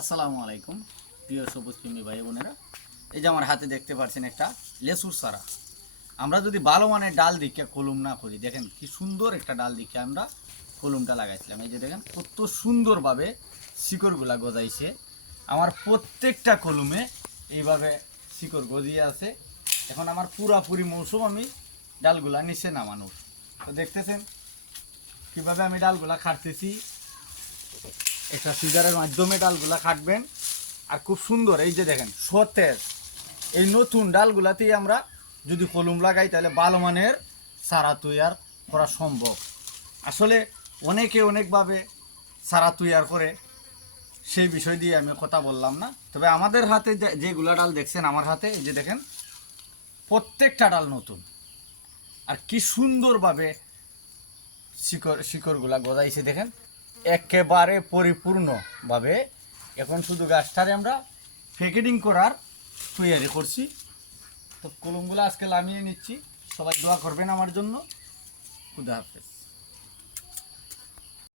আসসালামু আলাইকুম প্রিয় সবুজ প্রেমী ভাই বোনেরা। এই যে আমার হাতে দেখতে পাচ্ছেন একটা লেসুর চারা। আমরা যদি ভালো মানের ডাল দিকে কলম না করি, দেখেন কি সুন্দর একটা ডাল দিকে আমরা কলমটা লাগাইছিলাম। এই যে দেখেন কত সুন্দরভাবে শিকড়গুলা গজাইছে। আমার প্রত্যেকটা কলমে এইভাবে শিকড় গজিয়ে আছে। এখন আমার পুরাপুরি মৌসুম আমি ডালগুলা নিচে নামানোর, তো দেখতেছেন কীভাবে আমি ডালগুলা খাটতেছি। একটা সিজারের মাধ্যমে ডালগুলা কাটবেন। আর খুব সুন্দর, এই যে দেখেন সতেজ এই নতুন ডালগুলাতেই আমরা যদি কলম লাগাই তাহলে ভালো মানের চারা তৈয়ার করা সম্ভব। আসলে অনেকে অনেকভাবে চারা তৈয়ার করে, সেই বিষয় দিয়ে আমি কথা বললাম না। তবে আমাদের হাতে যেগুলা ডাল দেখছেন, আমার হাতে এই যে দেখেন প্রত্যেকটা ডাল নতুন। আর কি সুন্দরভাবে শিকড়গুলা গজাইছে দেখেন, একেবারে পরিপূর্ণভাবে। এখন শুধু গাছটারে আমরা প্যাকেটিং করার তৈয়ারি করছি। তো কলমগুলো আজকে নামিয়ে নিচ্ছি। সবাই দোয়া করবেন আমার জন্য। খুদা হাফেজ।